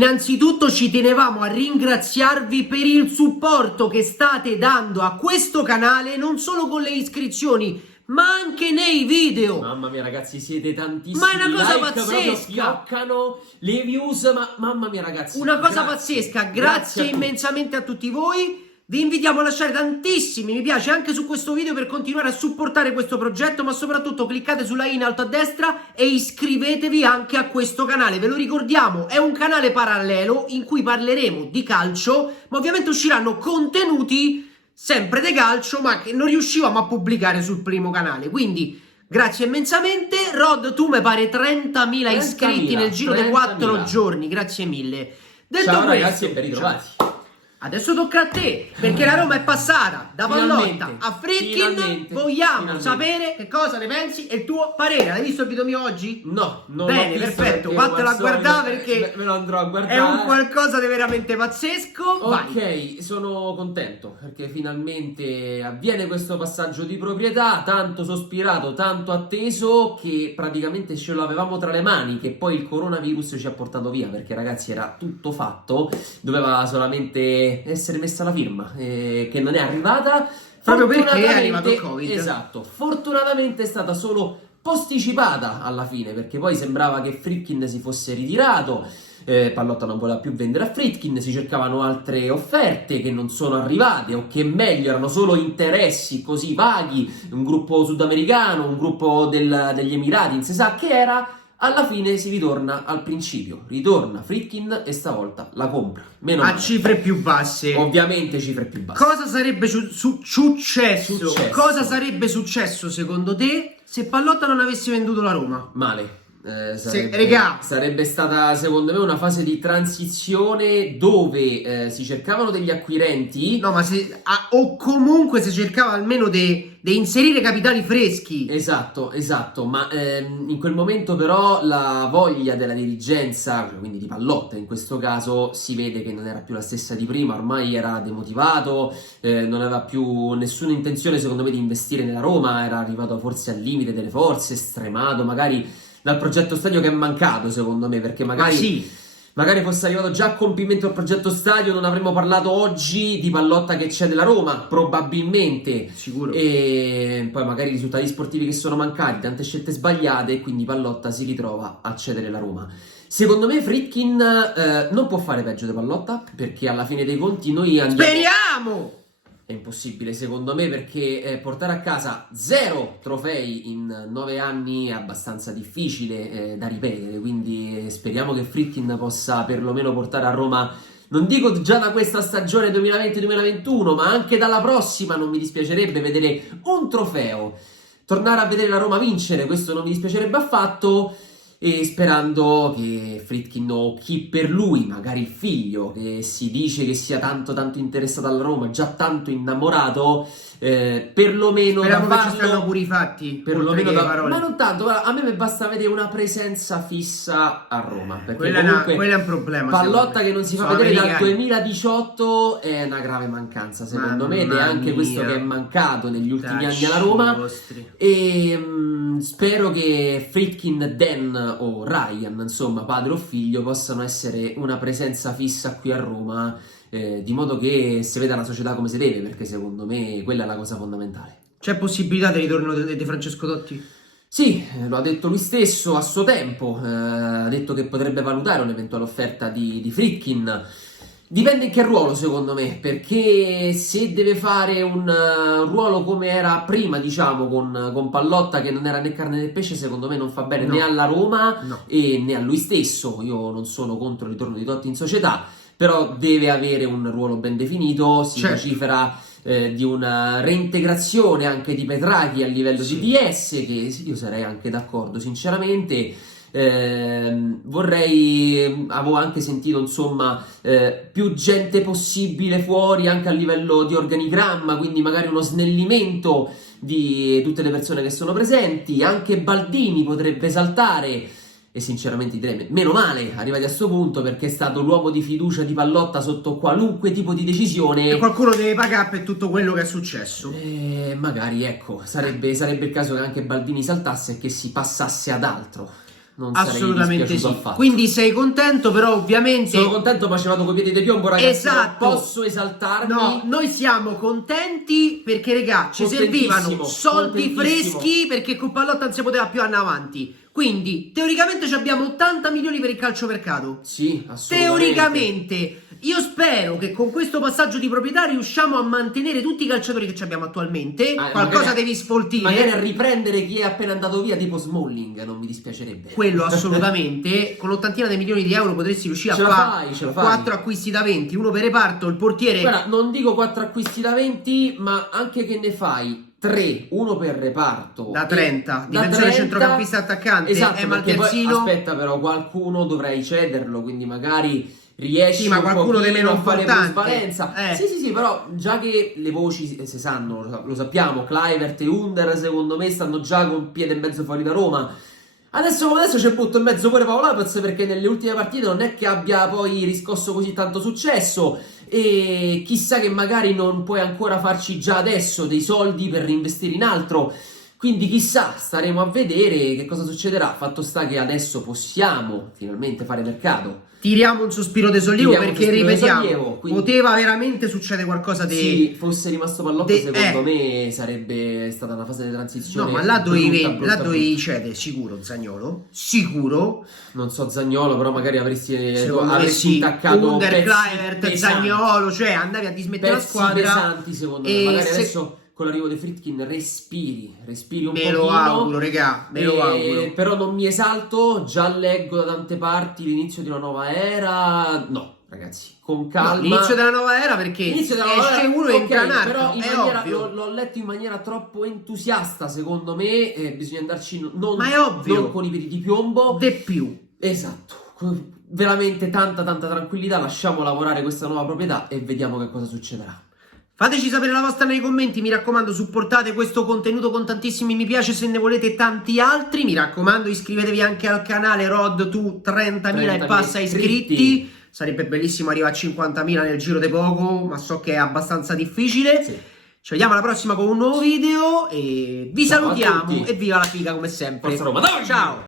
Innanzitutto ci tenevamo a ringraziarvi per il supporto che state dando a questo canale, non solo con le iscrizioni, ma anche nei video. Mamma mia ragazzi, siete tantissimi. Ma è una cosa like, pazzesca. Fioccano le views, ma mamma mia ragazzi. Una cosa pazzesca, grazie immensamente a tutti voi. Vi invitiamo a lasciare tantissimi mi piace anche su questo video per continuare a supportare questo progetto, ma soprattutto cliccate sulla i in alto a destra e iscrivetevi anche a questo canale. Ve lo ricordiamo, è un canale parallelo in cui parleremo di calcio, ma ovviamente usciranno contenuti sempre di calcio, ma che non riuscivamo a pubblicare sul primo canale. Quindi grazie immensamente. Rod, tu mi pare 30.000 iscritti nel giro di 4 giorni, grazie mille. Detto ciao questo, ragazzi e ben ritrovati. Adesso tocca a te, perché la Roma è passata da Pallotta a Friedkin. Vogliamo sapere che cosa ne pensi e il tuo parere. Hai visto il video mio oggi? No, non bene, l'ho visto. Perfetto, vattelo a guardare perché me lo andrò a guardare. È un qualcosa di veramente pazzesco. Ok, vai. Sono contento perché finalmente avviene questo passaggio di proprietà, tanto sospirato, tanto atteso, che praticamente ce l'avevamo tra le mani, che poi il coronavirus ci ha portato via, perché ragazzi era tutto fatto, doveva solamente essere messa la firma, che non è arrivata proprio perché è arrivato il Covid. Esatto, fortunatamente è stata solo posticipata alla fine, perché poi sembrava che Friedkin si fosse ritirato, Pallotta non voleva più vendere a Friedkin, si cercavano altre offerte che non sono arrivate, o che meglio erano solo interessi così vaghi, un gruppo sudamericano, un gruppo degli Emirati, non si sa che era. Alla fine si ritorna al principio, ritorna Friedkin e stavolta la compra. Meno male. A cifre più basse. Ovviamente cifre più basse. Cosa sarebbe successo? Cosa sarebbe successo secondo te se Pallotta non avesse venduto la Roma? Male. Sarebbe stata secondo me una fase di transizione dove si cercavano degli acquirenti. No, ma o comunque si cercava almeno di inserire capitali freschi. Esatto, ma in quel momento però la voglia della dirigenza, quindi di Pallotta in questo caso, si vede che non era più la stessa di prima, ormai era demotivato, non aveva più nessuna intenzione secondo me di investire nella Roma, era arrivato forse al limite delle forze, stremato magari dal progetto stadio che è mancato secondo me, perché magari fosse arrivato già a compimento il progetto stadio, non avremmo parlato oggi di Pallotta che c'è della Roma, probabilmente. Sicuro. E poi magari i risultati sportivi che sono mancati, tante scelte sbagliate, e quindi Pallotta si ritrova a cedere la Roma. Secondo me Friedkin non può fare peggio di Pallotta, perché alla fine dei conti noi andiamo... Speriamo! È impossibile secondo me, perché portare a casa 0 trofei in 9 anni è abbastanza difficile da ripetere, quindi speriamo che Friedkin possa perlomeno portare a Roma, non dico già da questa stagione 2020-2021, ma anche dalla prossima non mi dispiacerebbe vedere un trofeo, tornare a vedere la Roma vincere, questo non mi dispiacerebbe affatto. E sperando che Friedkin o chi per lui, magari il figlio, che si dice che sia tanto interessato alla Roma, già tanto innamorato, perlomeno speriamo da che ci stanno pure i fatti, perlomeno ma non tanto, a me basta vedere una presenza fissa a Roma, perché quello è un problema. Pallotta che non si fa vedere dal 2018 è una grave mancanza secondo me, ed è anche questo che è mancato negli ultimi anni alla Roma. E spero che Friedkin, Dan o Ryan, insomma padre o figlio, possano essere una presenza fissa qui a Roma, di modo che si veda la società come si deve, perché secondo me quella è la cosa fondamentale. C'è possibilità di ritorno di Francesco Totti? Sì, lo ha detto lui stesso a suo tempo, ha detto che potrebbe valutare un'eventuale offerta di Friedkin. Dipende in che ruolo secondo me, perché se deve fare un ruolo come era prima, diciamo, con Pallotta, che non era né carne né pesce, secondo me non fa bene né alla Roma e né a lui stesso. Io non sono contro il ritorno di Totti in società, però deve avere un ruolo ben definito, si vocifera di una reintegrazione anche di Petraghi a livello di DS, che io sarei anche d'accordo sinceramente. Avevo anche sentito insomma più gente possibile fuori anche a livello di organigramma, quindi magari uno snellimento di tutte le persone che sono presenti. Anche Baldini potrebbe esaltare, e sinceramente direi meno male arrivati a sto punto, perché è stato l'uomo di fiducia di Pallotta sotto qualunque tipo di decisione, e qualcuno deve pagare per tutto quello che è successo. Magari ecco, sarebbe il caso che anche Baldini saltasse e che si passasse ad altro. non sarei Assolutamente dispiaciuto sì. affatto. Quindi sei contento, però ovviamente... Sono contento, ma ci vado con i piedi di piombo, ragazzi. Esatto. Non posso esaltarmi. No, noi siamo contenti perché, regà, ci servivano soldi freschi perché con Pallotta non si poteva più andare avanti. Quindi, teoricamente ci abbiamo 80 milioni per il calciomercato. Sì, assolutamente. Teoricamente. Io spero che con questo passaggio di proprietà riusciamo a mantenere tutti i calciatori che ci abbiamo attualmente. Qualcosa magari, devi sfoltire. Magari a riprendere chi è appena andato via, tipo Smalling, non mi dispiacerebbe. Quello assolutamente. Con l'ottantina di milioni di euro potresti riuscire Ce a la fare fai, ce la fai. 4 acquisti da 20, uno per reparto, il portiere. Guarda, non dico 4 acquisti da 20, ma anche che ne fai 3, uno per reparto. Da 30, da difensore 30, centrocampista attaccante, esatto, Emal perché poi, terzino. aspetta, però qualcuno dovrei cederlo, quindi magari riesci Sì, ma un qualcuno pochino di meno a fare importante. plusvalenza. Sì, però già che le voci si sanno, lo sappiamo, Kluivert e Under secondo me stanno già con un piede e mezzo fuori da Roma. Adesso ci butto in mezzo pure Paolo Lopez, perché nelle ultime partite non è che abbia poi riscosso così tanto successo, e chissà che magari non puoi ancora farci già adesso dei soldi per reinvestire in altro. Quindi chissà, staremo a vedere che cosa succederà. Fatto sta che adesso possiamo finalmente fare mercato. Tiriamo un sospiro di sollievo Tiriamo un perché sospiro di ripetiamo, sollievo, quindi... poteva veramente succedere qualcosa di... Se fosse rimasto Pallotta, secondo me sarebbe stata una fase di transizione. No, ma là dovevi brutta. cedere sicuro Zaniolo, sicuro. Non so Zaniolo, però magari avresti Sì, intaccato Under, pezzi Kluivert, pesanti. Zaniolo, cioè andavi a dismettere la Pezzi squadra. pesanti secondo me. Magari adesso con l'arrivo di Friedkin respiri un me pochino. lo auguro, regà, me lo auguro. Però non mi esalto, già leggo da tante parti l'inizio di una nuova era. No, ragazzi, con calma. No, l'inizio della nuova era perché esce uno e entra un altro, però è ovvio. l'ho letto in maniera troppo entusiasta, secondo me, bisogna andarci Ma è ovvio. non con i piedi di piombo. De più. Esatto, veramente tanta tranquillità, lasciamo lavorare questa nuova proprietà e vediamo che cosa succederà. Fateci sapere la vostra nei commenti, mi raccomando, supportate questo contenuto con tantissimi mi piace se ne volete tanti altri, mi raccomando iscrivetevi anche al canale Road to 30.000 e passa iscritti. Sarebbe bellissimo arrivare a 50.000 nel giro di poco, ma so che è abbastanza difficile. Sì. Ci vediamo alla prossima con un nuovo video e vi Ciao salutiamo e viva la figa come sempre. Forza Roma, dai! Ciao!